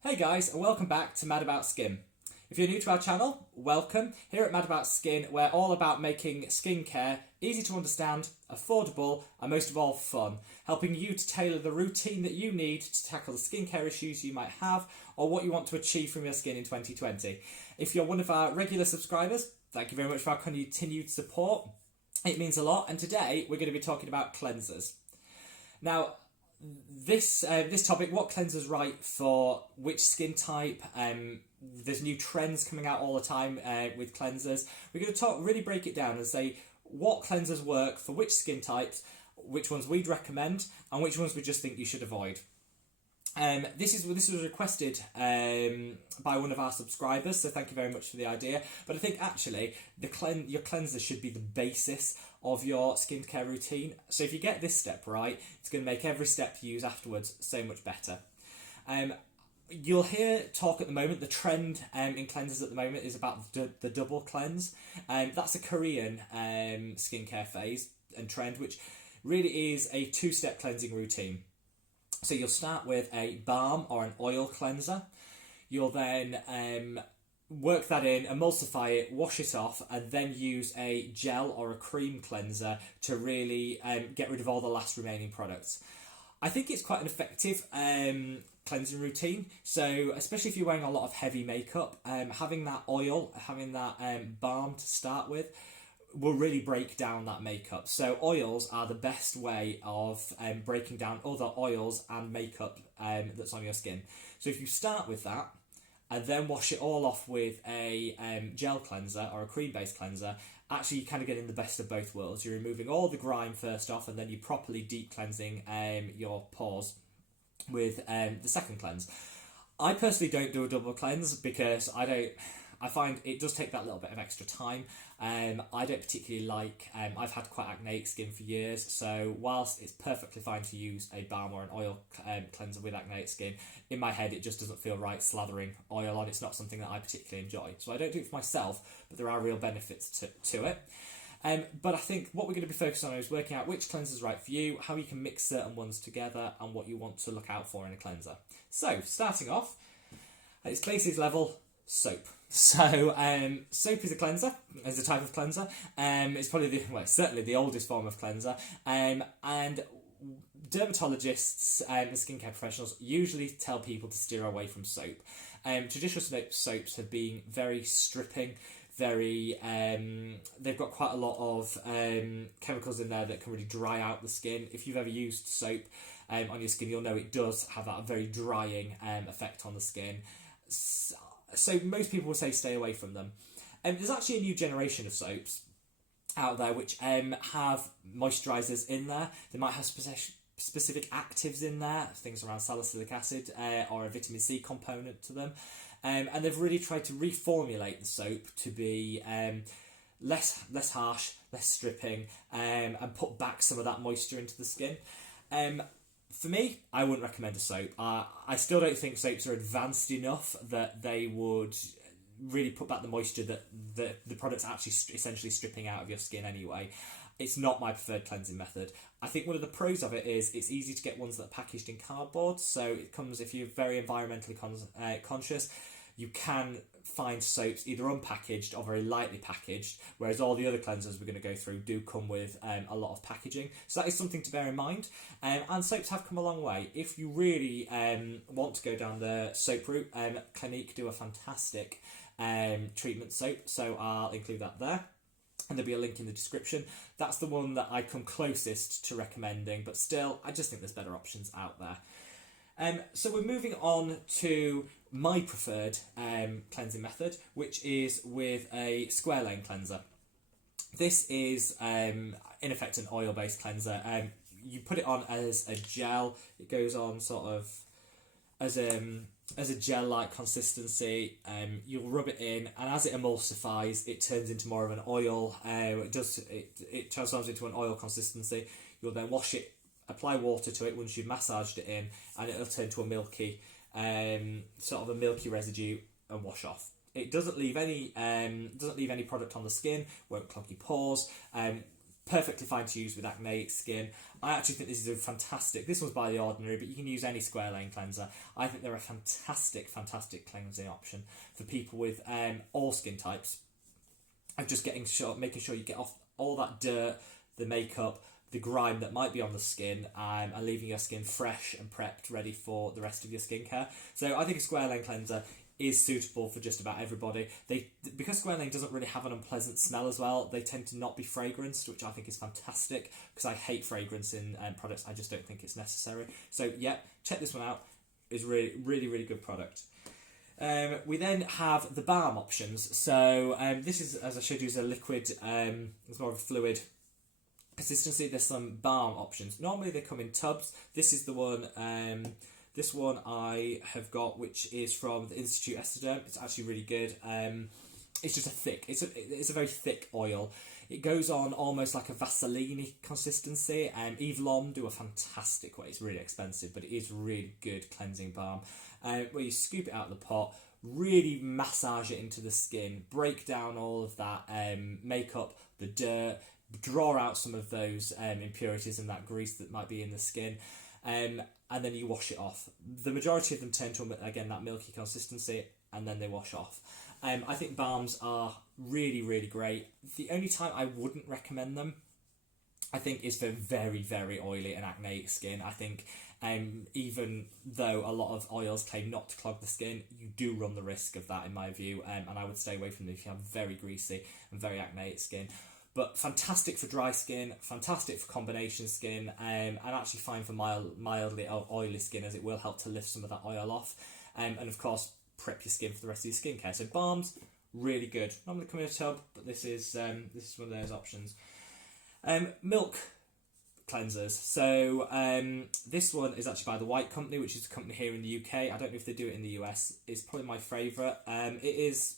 Hey guys, and welcome back to Mad About Skin. If you're new to our channel, welcome. Here at Mad About Skin, we're all about making skincare easy to understand, affordable, and most of all, fun, helping you to tailor the routine that you need to tackle the skincare issues you might have or what you want to achieve from your skin in 2020. If you're one of our regular subscribers, thank you very much for our continued support. It means a lot, and today we're going to be talking about cleansers. Now, this topic, what cleanser's right for which skin type? There's new trends coming out all the time with cleansers. We're going to really break it down and say what cleansers work for which skin types, which ones we'd recommend, and which ones we just think you should avoid. This was requested by one of our subscribers, so thank you very much for the idea. But I think actually your cleanser should be the basis of your skincare routine. So if you get this step right, it's going to make every step you use afterwards so much better. You'll hear talk at the moment, the trend in cleansers at the moment is about the double cleanse. That's a Korean skincare phase and trend, which really is a two-step cleansing routine. So you'll start with a balm or an oil cleanser. You'll then work that in, emulsify it, wash it off, and then use a gel or a cream cleanser to really get rid of all the last remaining products. I think it's quite an effective cleansing routine. So especially if you're wearing a lot of heavy makeup, having that oil, having that balm to start with, will really break down that makeup. So oils are the best way of breaking down other oils and makeup that's on your skin. So if you start with that and then wash it all off with a gel cleanser or a cream-based cleanser, actually you're kind of getting the best of both worlds. You're removing all the grime first off, and then you're properly deep cleansing your pores with the second cleanse. I personally don't do a double cleanse because I find it does take that little bit of extra time. I don't particularly like, I've had quite acneic skin for years, so whilst it's perfectly fine to use a balm or an oil cleanser with acneic skin, in my head it just doesn't feel right slathering oil on. It's not something that I particularly enjoy. So I don't do it for myself, but there are real benefits to it. But I think what we're going to be focused on is working out which cleanser is right for you, how you can mix certain ones together, and what you want to look out for in a cleanser. So, starting off, at its basics level, soap. So, soap is a cleanser, is a type of cleanser. It's probably certainly the oldest form of cleanser. And dermatologists and skincare professionals usually tell people to steer away from soap. Traditional soaps have been very stripping, they've got quite a lot of chemicals in there that can really dry out the skin. If you've ever used soap on your skin, you'll know it does have that very drying effect on the skin. So most people will say stay away from them. There's actually a new generation of soaps out there which have moisturisers in there. They might have specific actives in there, things around salicylic acid or a vitamin C component to them. And they've really tried to reformulate the soap to be less harsh, less stripping, and put back some of that moisture into the skin. For me, I wouldn't recommend a soap. I still don't think soaps are advanced enough that they would really put back the moisture that the product's actually essentially stripping out of your skin anyway. It's not my preferred cleansing method. I think one of the pros of it is it's easy to get ones that are packaged in cardboard. So it comes, if you're very environmentally conscious, you can find soaps either unpackaged or very lightly packaged, whereas all the other cleansers we're going to go through do come with a lot of packaging. So that is something to bear in mind. And soaps have come a long way. If you really want to go down the soap route, Clinique do a fantastic treatment soap, so I'll include that there. And there'll be a link in the description. That's the one that I come closest to recommending, but still, I just think there's better options out there. So we're moving on to my preferred cleansing method, which is with a Squalane cleanser. This is, in effect, an oil-based cleanser. You put it on as a gel. It goes on sort of as a gel-like consistency. You'll rub it in, and as it emulsifies, it turns into more of an oil. It transforms into an oil consistency. You'll then wash it, apply water to it once you've massaged it in, and it'll turn to a milky, sort of a milky residue, and wash off. It doesn't leave any product on the skin. Won't clog your pores. perfectly fine to use with acneic skin. I actually think this is a fantastic, this one's by The Ordinary, but you can use any Squalane cleanser. I think they're a fantastic cleansing option for people with all skin types. Of just making sure you get off all that dirt, the makeup, the grime that might be on the skin, and leaving your skin fresh and prepped, ready for the rest of your skincare. So I think a Squalane cleanser is suitable for just about everybody. Because Squalane doesn't really have an unpleasant smell as well, they tend to not be fragranced, which I think is fantastic, because I hate fragrance in products. I just don't think it's necessary. So yeah, check this one out. It's really good product. We then have the balm options. So this is, as I showed you, is a liquid, it's more of a fluid consistency. There's some balm options. Normally they come in tubs. This is the one, this one I have got, which is from the Institute Estederm. It's actually really good. It's just it's a very thick oil. It goes on almost like a Vaseline consistency. Eve Lom do a fantastic way. It's really expensive, but it is really good cleansing balm. Where you scoop it out of the pot, really massage it into the skin, break down all of that makeup, the dirt, draw out some of those impurities and that grease that might be in the skin, and then you wash it off. The majority of them turn to, again, that milky consistency, and then they wash off. I think balms are really great. The only time I wouldn't recommend them, I think, is for very oily and acneic skin. I think even though a lot of oils claim not to clog the skin, you do run the risk of that, in my view, and I would stay away from them if you have very greasy and very acneic skin. But fantastic for dry skin, fantastic for combination skin, and actually fine for mildly oily skin, as it will help to lift some of that oil off, and of course prep your skin for the rest of your skincare. So balms, really good. Normally come in a tub, but this is one of those options. Milk cleansers. So this one is actually by the White Company, which is a company here in the UK. I don't know if they do it in the US. It's probably my favourite. It's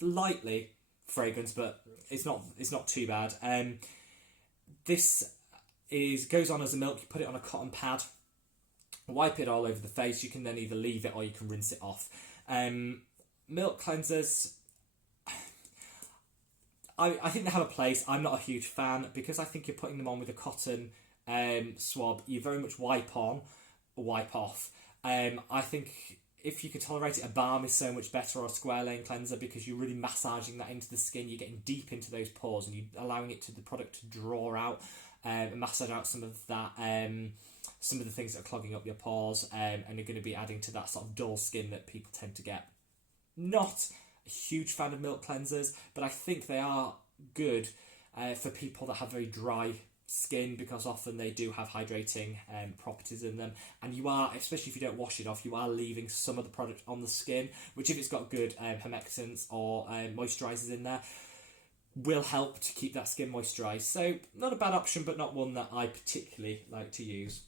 lightly fragrance, but it's not too bad. This goes on as a milk. You put it on a cotton pad, wipe it all over the face. You can then either leave it or you can rinse it off. Milk cleansers, I think they have a place. I'm not a huge fan, because I think you're putting them on with a cotton swab. You very much wipe on, wipe off. I think if you can tolerate it, a balm is so much better, or a Squalane cleanser, because you're really massaging that into the skin. You're getting deep into those pores, and you're allowing the product to draw out and massage out some of that, some of the things that are clogging up your pores, and you're going to be adding to that sort of dull skin that people tend to get. Not a huge fan of milk cleansers, but I think they are good for people that have very dry skin, because often they do have hydrating properties in them, and you are, especially if you don't wash it off, you are leaving some of the product on the skin, which, if it's got good humectants or moisturisers in there, will help to keep that skin moisturised. So not a bad option, but not one that I particularly like to use.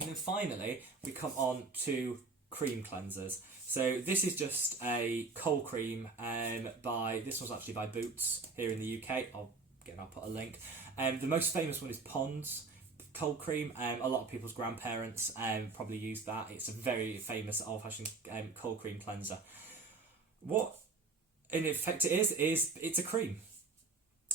And then finally we come on to cream cleansers. So this is just a cold cream this one's actually by Boots here in the UK. I'll put a link. The most famous one is Pond's cold cream. A lot of people's grandparents probably use that. It's a very famous old-fashioned cold cream cleanser. What in effect it is it's a cream.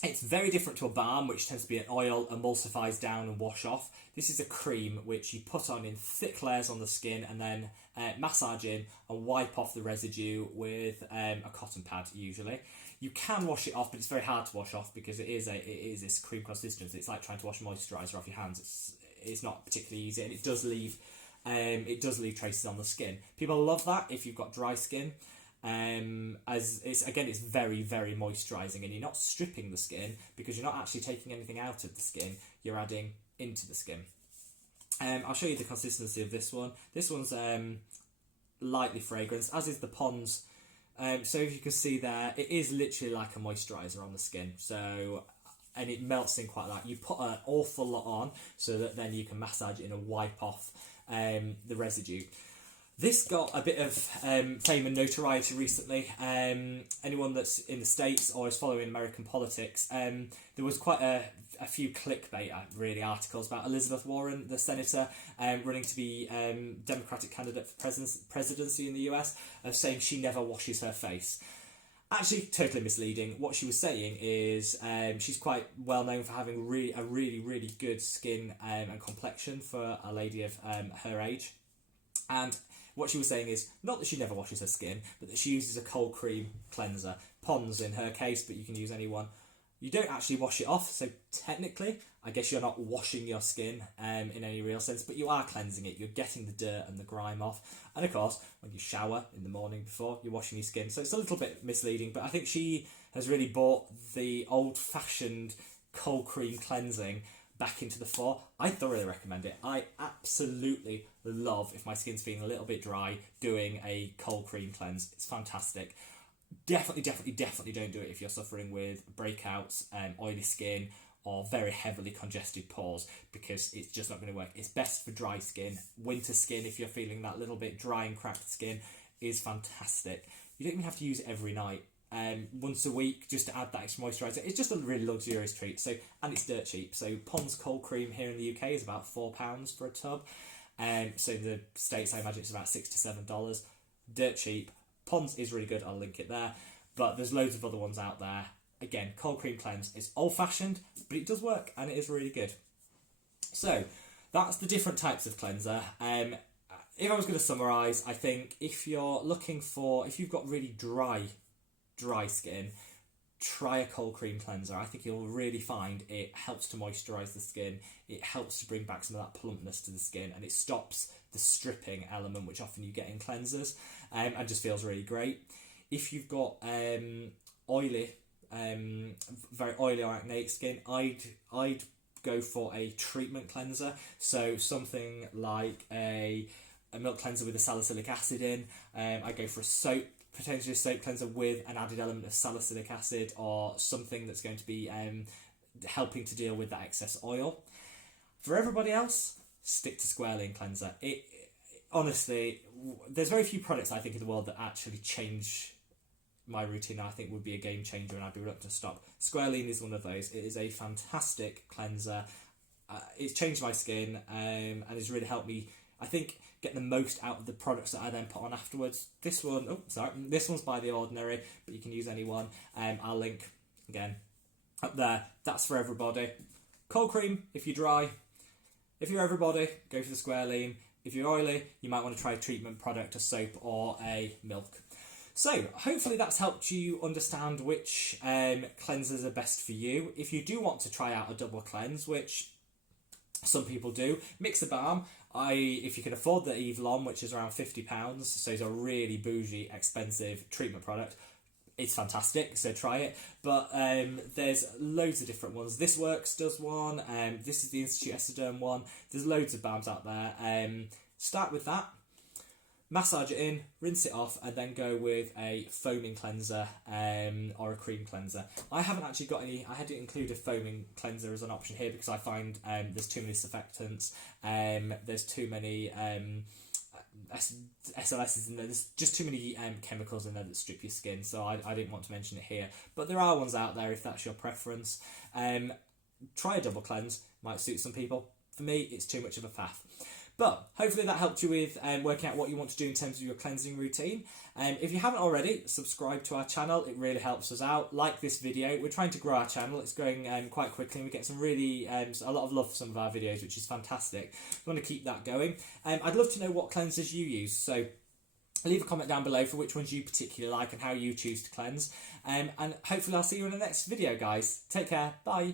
It's very different to a balm, which tends to be an oil, emulsifies down and wash off. This is a cream which you put on in thick layers on the skin, and then massage in and wipe off the residue with a cotton pad usually. You can wash it off, but it's very hard to wash off, because it is this cream consistency. It's like trying to wash moisturiser off your hands. It's not particularly easy, and it does leave traces on the skin. People love that if you've got dry skin. As it's very moisturising, and you're not stripping the skin, because you're not actually taking anything out of the skin, you're adding into the skin. I'll show you the consistency of this one. This one's lightly fragranced, as is the Pond's. So if you can see there, it is literally like a moisturiser on the skin. So, and it melts in quite a lot. You put an awful lot on, so that then you can massage it in and wipe off the residue. This got a bit of fame and notoriety recently. Anyone that's in the States or is following American politics, there was quite a few clickbait articles about Elizabeth Warren, the senator, running to be Democratic candidate for presidency in the US, saying she never washes her face. Actually, totally misleading. What she was saying is she's quite well known for having a really good skin and complexion for a lady of her age. And what she was saying is not that she never washes her skin, but that she uses a cold cream cleanser. Pond's in her case, but you can use any one. You don't actually wash it off, so technically, I guess you're not washing your skin in any real sense, but you are cleansing it. You're getting the dirt and the grime off. And of course, when you shower in the morning before, you're washing your skin. So it's a little bit misleading, but I think she has really brought the old-fashioned cold cream cleansing back into the fore. I thoroughly recommend it. I absolutely love, if my skin's feeling a little bit dry, doing a cold cream cleanse. It's fantastic. Definitely don't do it if you're suffering with breakouts, oily skin, or very heavily congested pores, because it's just not going to work. It's best for dry skin. Winter skin, if you're feeling that little bit dry and cracked skin, is fantastic. You don't even have to use it every night. Once a week, just to add that extra moisturiser. It's just a really luxurious treat. So, and it's dirt cheap. So Pond's cold cream here in the UK is about £4 for a tub. So in the States, I imagine it's about $6 to $7. Dirt cheap. Pond's is really good, I'll link it there. But there's loads of other ones out there. Again, cold cream cleanse is old-fashioned, but it does work and it is really good. So, that's the different types of cleanser. If I was going to summarise, I think if you've got really dry skin, try a cold cream cleanser. I think you'll really find it helps to moisturise the skin, it helps to bring back some of that plumpness to the skin, and it stops the stripping element, which often you get in cleansers, and just feels really great. If you've got very oily or acneic skin, I'd go for a treatment cleanser, so something like a milk cleanser with a salicylic acid in. I go for potentially a soap cleanser with an added element of salicylic acid, or something that's going to be helping to deal with that excess oil. For everybody else, stick to Squalane cleanser. Honestly, there's very few products I think in the world that actually change my routine. I think would be a game changer, and I'd be reluctant to stop. Squalane is one of those. It is a fantastic cleanser. It's changed my skin and it's really helped me, I think, get the most out of the products that I then put on afterwards. This one's by The Ordinary, but you can use any one. I'll link again up there. That's for everybody. Cold cream if you're dry. If you're everybody, go for the Squalane. If you're oily, you might want to try a treatment product, a soap or a milk. So, hopefully that's helped you understand which cleansers are best for you. If you do want to try out a double cleanse, which some people do, mix a balm. If you can afford the Eve Lom, which is around £50, so it's a really bougie, expensive treatment product, it's fantastic, so try it. But there's loads of different ones. This Works does one, this is the Institute Essiderm one. There's loads of balms out there. Start with that, massage it in, rinse it off, and then go with a foaming cleanser or a cream cleanser. I haven't actually got any. I had to include a foaming cleanser as an option here because I find there's too many surfactants, there's too many SLSs in there, there's just too many chemicals in there that strip your skin, so I didn't want to mention it here. But there are ones out there if that's your preference. Try a double cleanse, might suit some people. For me, it's too much of a faff. But hopefully that helped you with working out what you want to do in terms of your cleansing routine. If you haven't already, subscribe to our channel. It really helps us out. Like this video. We're trying to grow our channel. It's growing quite quickly, and we get some really a lot of love for some of our videos, which is fantastic. We want to keep that going. I'd love to know what cleansers you use. So leave a comment down below for which ones you particularly like and how you choose to cleanse. And hopefully I'll see you in the next video, guys. Take care. Bye.